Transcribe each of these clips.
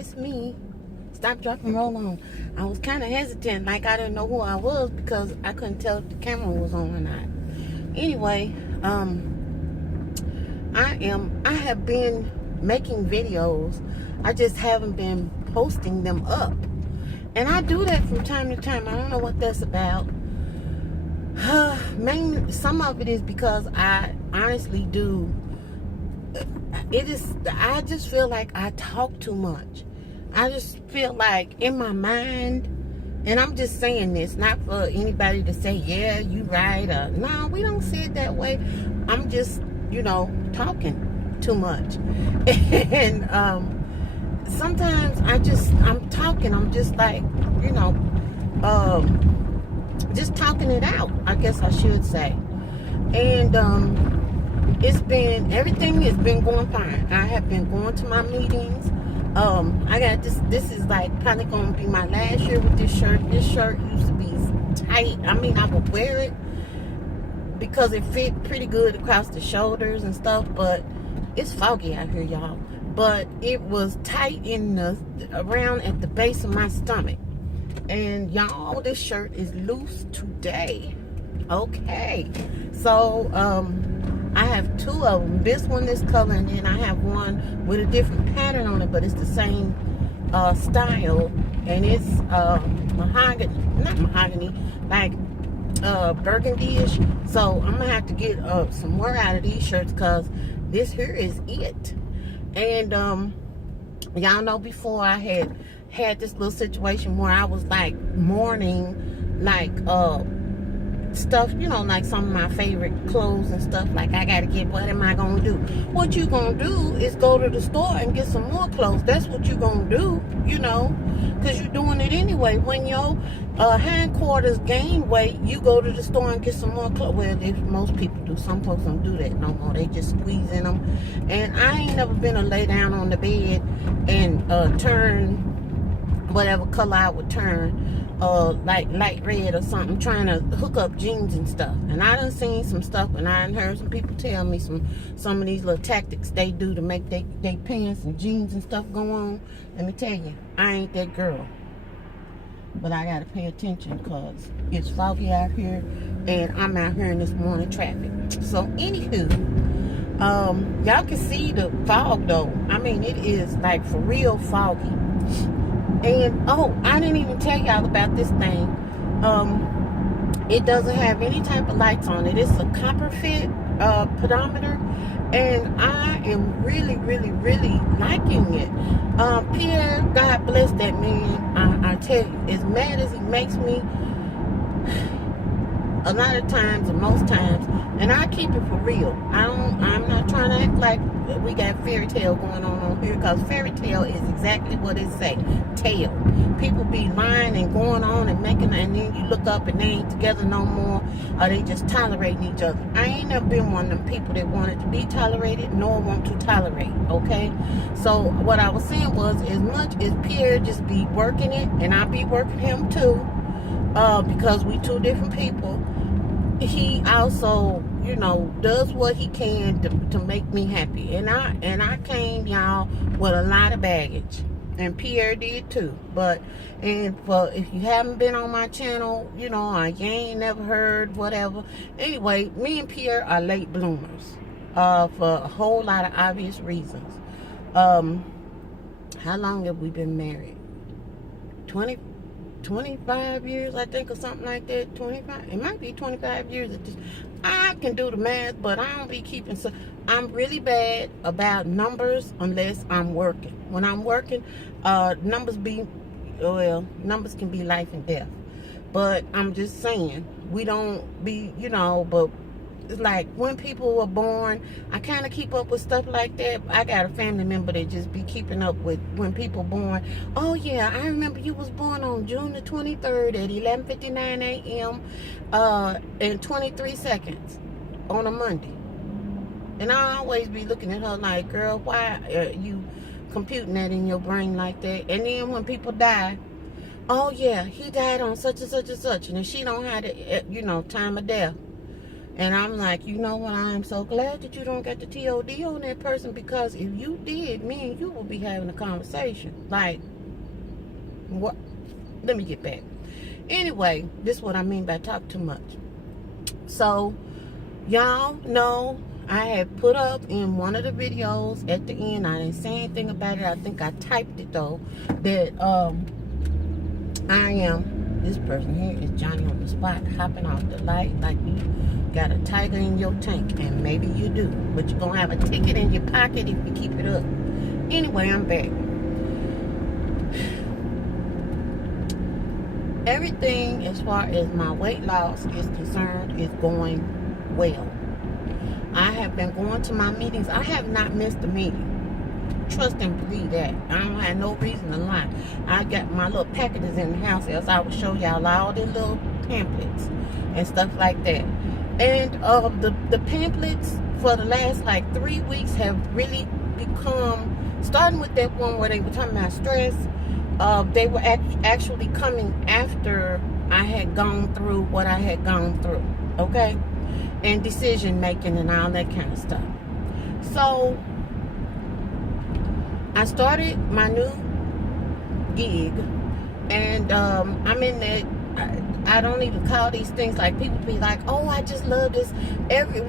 It's me. Stop, drop, and roll on. I was kind of hesitant, like I didn't know who I was because I couldn't tell if the camera was on or not. Anyway, I have been making videos. I just haven't been posting them up. And I do that from time to time. I don't know what that's about. Mainly, some of it is because I honestly do. I just feel like I talk too much. I just feel like in my mind, and I'm just saying this, not for anybody to say, yeah, you right, or no, we don't see it that way. I'm just, talking too much. And sometimes I'm talking, I'm just like, just talking it out, I guess I should say. And everything has been going fine. I have been going to my meetings. I got this is like probably gonna be my last year with this shirt. This shirt used to be tight. I mean, I would wear it because it fit pretty good across the shoulders and stuff, but it's foggy out here, y'all. But it was tight around at the base of my stomach. And y'all, this shirt is loose today. Okay. So, I have two of them. This one is color, and then I have one with a different pattern on it, but it's the same style, and it's mahogany, not mahogany, like burgundy-ish. So I'm gonna have to get some more out of these shirts because this here is it. And y'all know before I had this little situation where I was like mourning, like stuff, like some of my favorite clothes and stuff. Like, I gotta get, what am I gonna do? What you gonna do is go to the store and get some more clothes. That's what you gonna do, because you're doing it anyway. When your hindquarters gain weight, you go to the store and get some more clothes. Well, most people do. Some folks don't do that no more. They just squeeze in them. And I ain't never been to lay down on the bed and turn whatever color I would turn, like light red or something, trying to hook up jeans and stuff. And I done seen some stuff, and I done heard some people tell me some of these little tactics they do to make they pants and jeans and stuff go on. Let me tell you, I ain't that girl. But I gotta pay attention because it's foggy out here, and I'm out here in this morning traffic. So anywho, y'all can see the fog though. I mean, it is like for real foggy. And I didn't even tell y'all about this thing. It doesn't have any type of lights on it. It's a copper fit pedometer, and I am really, really, really liking it. Pierre, God bless that man. I tell you, as mad as he makes me, a lot of times, or most times, and I keep it for real. I'm not trying to act like we got fairy tale going on here, because fairy tale is exactly what it say, tale. People be lying and going on and making, and then you look up and they ain't together no more, or they just tolerating each other. I ain't never been one of them people that wanted to be tolerated nor want to tolerate, okay? So what I was saying was, as much as Pierre just be working it, and I be working him too, because we two different people, he also, does what he can to make me happy. And I came, y'all, with a lot of baggage. And Pierre did too. If you haven't been on my channel, or you ain't never heard, whatever. Anyway, me and Pierre are late bloomers. For a whole lot of obvious reasons. How long have we been married? 25 years, I think, or something like that. 25, it might be 25 years at this. I can do the math, but I don't be keeping, so I'm really bad about numbers unless I'm working. When I'm working, numbers can be life and death. But I'm just saying, we don't be, but it's like when people were born, I kind of keep up with stuff like that. I got a family member that just be keeping up with when people born. Oh yeah, I remember you was born on June the 23rd at 11:59 a.m. And 23 seconds on a Monday. And I always be looking at her like, girl, why are you computing that in your brain like that? And then when people die, oh yeah, he died on such and such and such, and if she don't have the, time of death, And I'm like, you know what? I am so glad that you don't get the TOD on that person, because if you did, me and you will be having a conversation. Like, what? Let me get back. Anyway, this is what I mean by talk too much. So, y'all know I had put up in one of the videos at the end, I didn't say anything about it. I think I typed it though, that I am, this person here is Johnny on the spot, hopping off the light like you got a tiger in your tank, and maybe you do, but you're gonna have a ticket in your pocket if you keep it up. Anyway, I'm back. Everything as far as my weight loss is concerned is going well. I have been going to my meetings. I have not missed a meeting. Trust and believe that. I don't have no reason to lie. I got my little packages in the house, else I would show y'all all the little pamphlets and stuff like that. And the pamphlets for the last like 3 weeks have really become, starting with that one where they were talking about stress, they were actually coming after I had gone through what I had gone through, okay? And decision making and all that kind of stuff. So I started my new gig, and I'm in that. I don't even call these things, like people be like, oh, I just love this.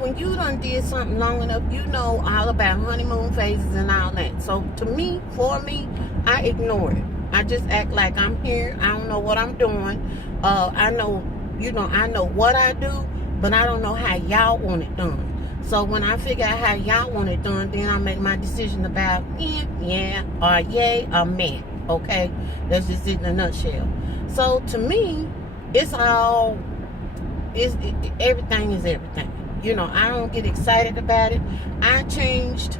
When you done did something long enough, you know all about honeymoon phases and all that. So to me, for me, I ignore it. I just act like I'm here. I don't know what I'm doing. I know, I know what I do, but I don't know how y'all want it done. So when I figure out how y'all want it done, then I make my decision about yeah, or yay, or meh. Okay? That's just it in a nutshell. So to me, it's all, everything is everything. I don't get excited about it. I changed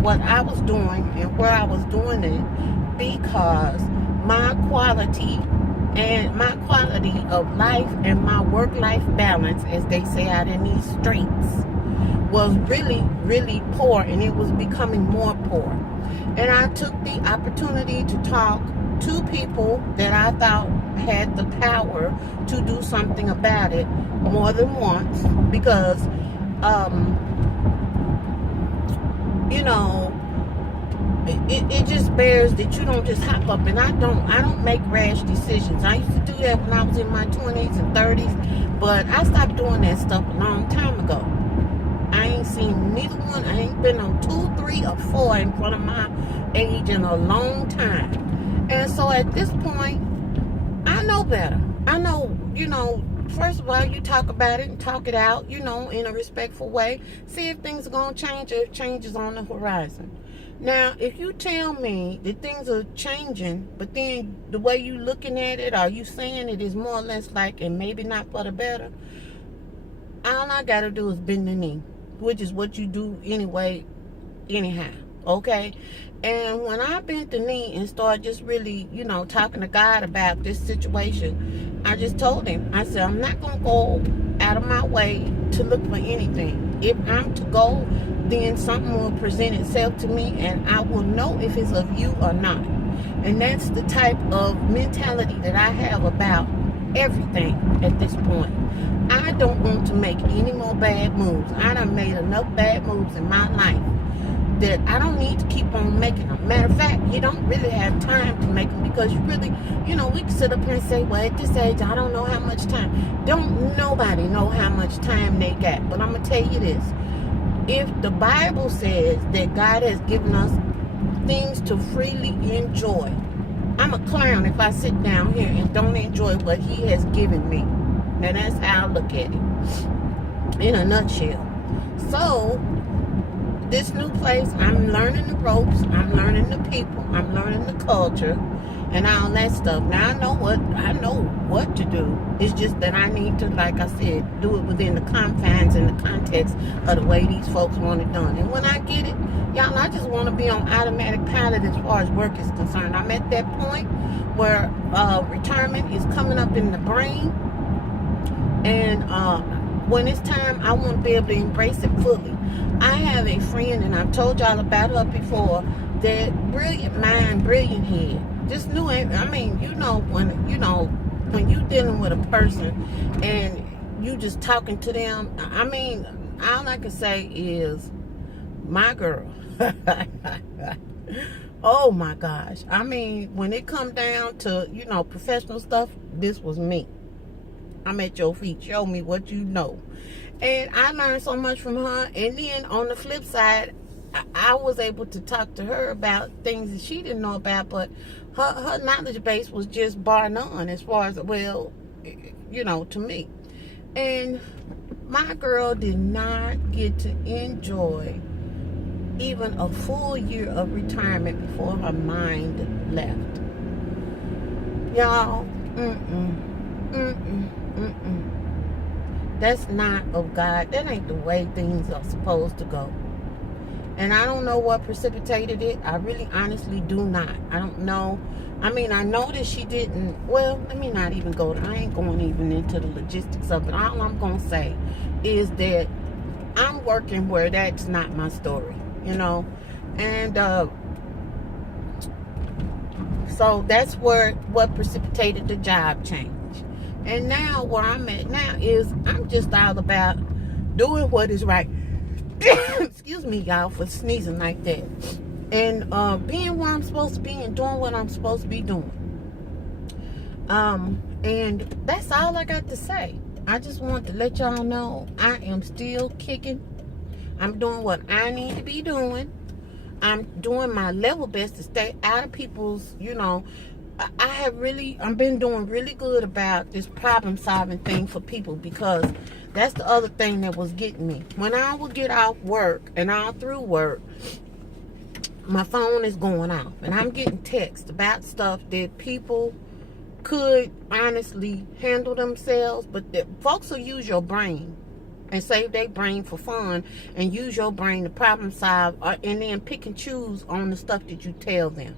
what I was doing and where I was doing it because my quality of life and my work-life balance, as they say out in these streets, was really, really poor, and it was becoming more poor. And I took the opportunity to talk to people that I thought had the power to do something about it more than once, because it just bears that you don't just hop up, and I don't make rash decisions. I used to do that when I was in my 20s and 30s, but I stopped doing that stuff a long time ago. I ain't seen neither one. I ain't been on 2, 3, or 4 in front of my age in a long time. And so at this point, I know better. I know, first of all, you talk about it and talk it out, in a respectful way. See if things are going to change, or if change is on the horizon. Now, if you tell me that things are changing, but then the way you looking at it, or you saying it is more or less like, and maybe not for the better, all I got to do is bend the knee, which is what you do anyway, anyhow, okay? And when I bent the knee and started just really, talking to God about this situation, I just told him, I said, I'm not going to go out of my way to look for anything. If I'm to go, then something will present itself to me, and I will know if it's of you or not. And that's the type of mentality that I have about everything at this point. I don't want to make any more bad moves. I done made enough bad moves in my life that I don't need to keep on making them. Matter of fact, you don't really have time to make them, because you really, we can sit up here and say, well, at this age, I don't know how much time. Don't nobody know how much time they got. But I'm going to tell you this. If the Bible says that God has given us things to freely enjoy, I'm a clown if I sit down here and don't enjoy what he has given me. Now that's how I look at it in a nutshell. So this new place, I'm learning the ropes, I'm learning the people, I'm learning the culture and all that stuff. Now I know what to do. It's just that I need to, like I said, do it within the confines and the context of the way these folks want it done. And when I get it, y'all, I just want to be on automatic pilot as far as work is concerned. I'm at that point where retirement is coming up in the brain, and when it's time, I want to be able to embrace it fully. I have a friend, and I've told y'all about her before, that brilliant mind, brilliant head. Just knew it. I mean, when you're dealing with a person and you just talking to them. I mean, all I can say is, my girl. Oh my gosh. I mean, when it come down to, professional stuff, this was me. I'm at your feet. Show me what you know. And I learned so much from her. And then on the flip side, I was able to talk to her about things that she didn't know about, but her knowledge base was just bar none as far as, well, to me. And my girl did not get to enjoy even a full year of retirement before her mind left. Y'all, that's not of God. That ain't the way things are supposed to go. And I don't know what precipitated it. I really honestly do not. I don't know. I mean, I know that she didn't. Well, let me not even go. I ain't going even into the logistics of it. All I'm going to say is that I'm working where that's not my story, And so that's what precipitated the job change. And now where I'm at now is I'm just all about doing what is right. Excuse me, y'all, for sneezing like that. And being where I'm supposed to be and doing what I'm supposed to be doing. And that's all I got to say. I just want to let y'all know I am still kicking. I'm doing what I need to be doing. I'm doing my level best to stay out of people's, I've been doing really good about this problem solving thing for people, because that's the other thing that was getting me. When I would get off work and all through work, my phone is going off and I'm getting texts about stuff that people could honestly handle themselves, but that folks will use your brain and save their brain for fun and use your brain to problem solve, and then pick and choose on the stuff that you tell them.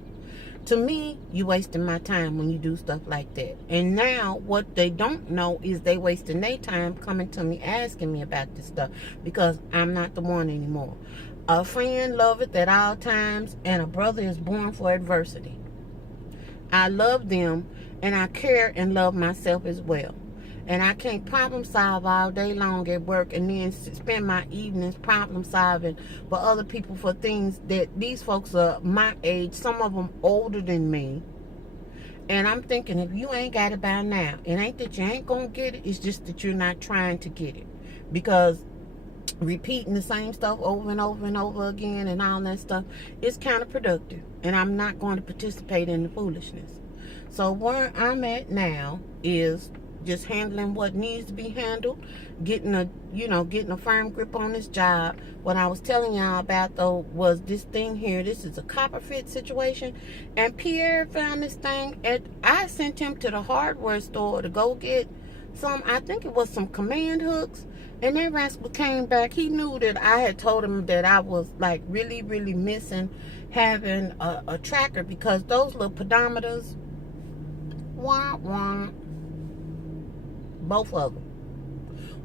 To me, you wasting my time when you do stuff like that. And now what they don't know is they wasting their time coming to me asking me about this stuff, because I'm not the one anymore. A friend loveth at all times, and a brother is born for adversity. I love them, and I care and love myself as well. And I can't problem solve all day long at work and then spend my evenings problem solving for other people for things that these folks are my age, some of them older than me. And I'm thinking, if you ain't got it by now, it ain't that you ain't going to get it. It's just that you're not trying to get it. Because repeating the same stuff over and over and over again and all that stuff is counterproductive. And I'm not going to participate in the foolishness. So where I'm at now is just handling what needs to be handled, getting a firm grip on this job. What I was telling y'all about though was this thing here. This is a copper fit situation, and Pierre found this thing, and I sent him to the hardware store to go get some. I think it was some command hooks, and that rascal came back. He knew that I had told him that I was like really, really missing having a tracker, because those little pedometers, both of them.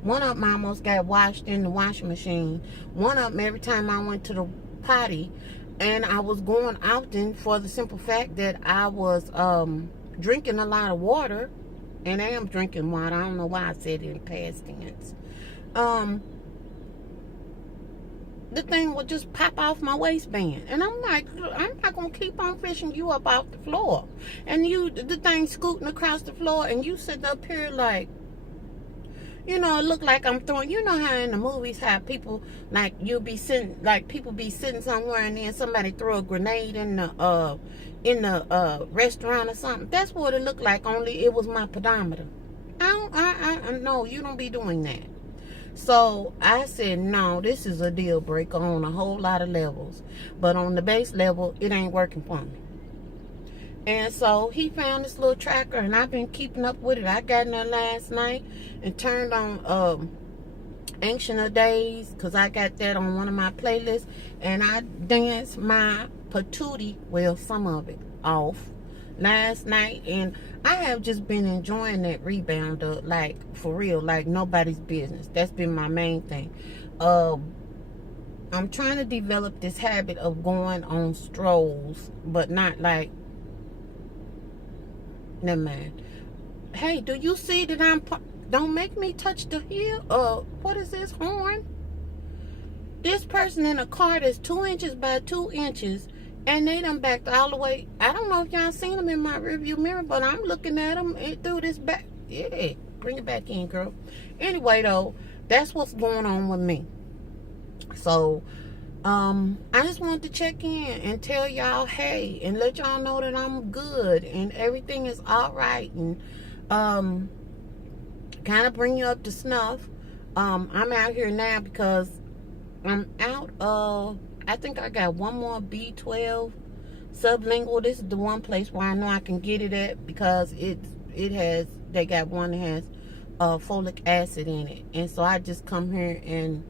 One of them almost got washed in the washing machine. One of them, every time I went to the potty, and I was going often for the simple fact that I was drinking a lot of water, and I am drinking water. I don't know why I said it in past tense. The thing would just pop off my waistband. And I'm like, I'm not going to keep on fishing you up off the floor. And the thing scooting across the floor, and you sitting up here like, it look like I'm throwing, how in the movies, how people, like, people be sitting somewhere and then somebody throw a grenade in the restaurant or something. That's what it looked like, only it was my pedometer. No, you don't be doing that. So I said, no, this is a deal breaker on a whole lot of levels. But on the base level, it ain't working for me. And so he found this little tracker, and I've been keeping up with it. I got in there last night and turned on Ancient of Days, because I got that on one of my playlists. And I danced my patootie, well, some of it, off last night. And I have just been enjoying that rebounder, like, for real, like nobody's business. That's been my main thing. I'm trying to develop this habit of going on strolls, but not like, never mind. Hey, do you see that Don't make me touch the heel. What is this, horn? This person in a car that's 2 inches by 2 inches, and they done backed all the way. I don't know if y'all seen them in my rearview mirror, but I'm looking at them through this back. Yeah, bring it back in, girl. Anyway, though, that's what's going on with me. So, I just wanted to check in and tell y'all, hey, and let y'all know that I'm good and everything is all right, and kind of bring you up to snuff. I'm out here now because I'm out of, I think I got one more B12 sublingual. This is the one place where I know I can get it at, because they got one that has folic acid in it. And so I just come here and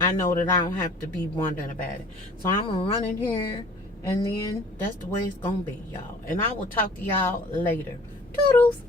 I know that I don't have to be wondering about it. So I'm gonna run in here, and then that's the way it's gonna be, y'all. And I will talk to y'all later. Toodles.